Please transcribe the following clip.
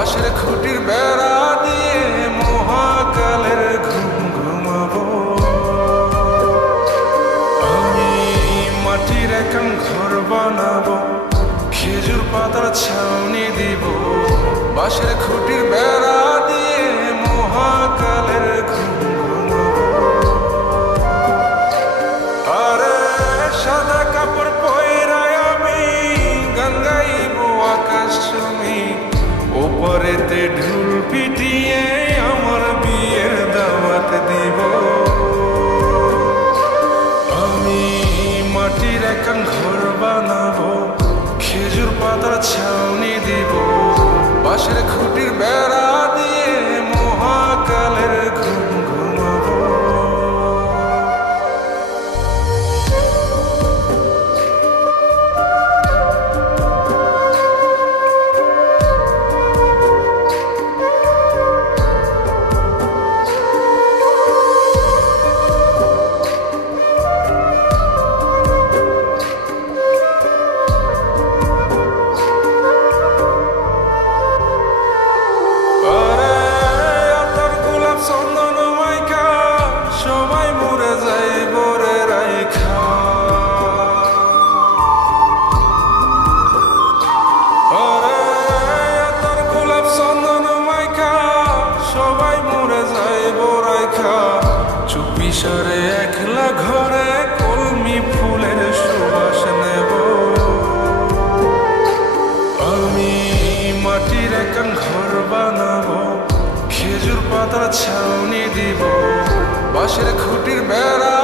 বাঁশের খুঁটির বেড়া দিয়ে মহাকালের ঘুম ঘুমাবো। আমি মাটির একান ঘর বানাবো, খেজুর পাতার ছাউনি দিব, বাঁশের খুঁটির বেড়া দিয়ে মহাকালের ঘুম ঘুমাবো। আরে সাদা কাপড় পয়রায় আমি গান গাইবো আকাশ চুমি, ওপরেতে ঢুল পিটিয়ে আমার বিয়ের দাওয়াত দিব। আমি মাটির একান ঘর বানাবো, খেজুর পাতার ছাউনি দিব, বাঁশের খুঁটির বেড়া দিয়ে মহাকালের ঘুম ঘুমাবো। চুপিসারে একলা ঘরে কলমি ফুলের সুবাস নেব। আমি মাটির একান ঘর বানাবো, খেজুর পাতার ছাউনি দিব, বাঁশের খুঁটির বেড়া